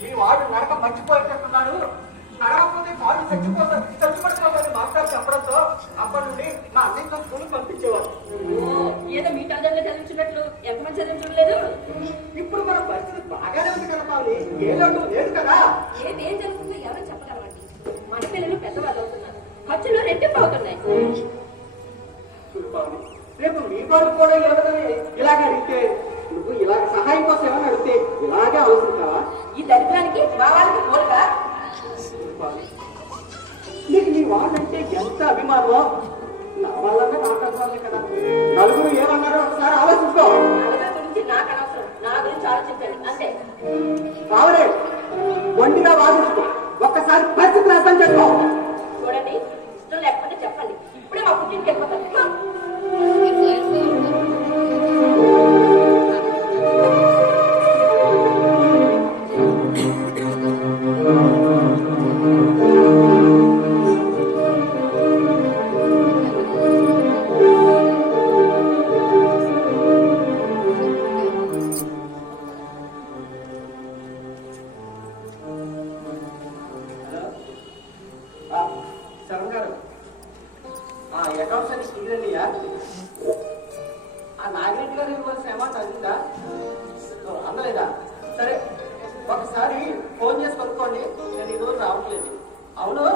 మీ వాడు నడక మర్చిపోయేటట్టున్నాడు, నడవకపోతే కాళ్ళు చచ్చిపడిపోతుంది మాస్టర్ చెప్పడంతో అప్పటి నుండి మా అన్నింటితో స్కూల్కి పంపించేవాడు. ఏదో మీ టాజర్లో చదివించినట్లు ఎంతమంది చదివించలేదు. ఇప్పుడు మన పరిస్థితి బాగానే ఉంది కదా పాలి, ఏ లోటు లేదు కదా. ఏం జరుగుతుందో ఎవరో చెప్పగలవండి. మన పిల్లలు పెద్దవాళ్ళు అవుతున్నారు, ఖర్చులు రెట్టింపు అవుతున్నాయి. రేపు మీ వాళ్ళు కూడా ఎవరైనా ఇలాగ అడిగితే నువ్వు ఇలాగ సహాయం కోసం ఏమైనా అడిగితే ఇలాగే ఆలోచించావా? ఈ దరిద్రానికి మా వాళ్ళకి పోలుగా. నీకు నీ వాళ్ళంటే ఎంత అభిమానమో నా వాళ్ళన్నా నాకు అభిమానమే కదా. నలుగురు ఏమన్నారో ఒకసారి ఆలోచించుకో. నలుగురి గురించి నాకు అనవసరం, నా గురించి ఆలోచించండి అంతే. కావలే ఒంటిగా వాదించుకో, ఒక్కసారి పరిస్థితిని అర్థం చేసుకో. చూడండి, ఇష్టం లేకపోతే చెప్పండి, ఇప్పుడే మా పుట్టింటికి వెళ్ళిపోతాను. శరణ్ గారు, అకౌంట్స్ అని స్కూల్యా ఆ నాగిరెడ్డి గారు ఇవ్వాల్సిన అమౌంట్ అందిందా? అందలేదా? సరే ఒకసారి ఫోన్ చేసి కనుక్కోండి, నేను ఈరోజు రావట్లేదు. అవును.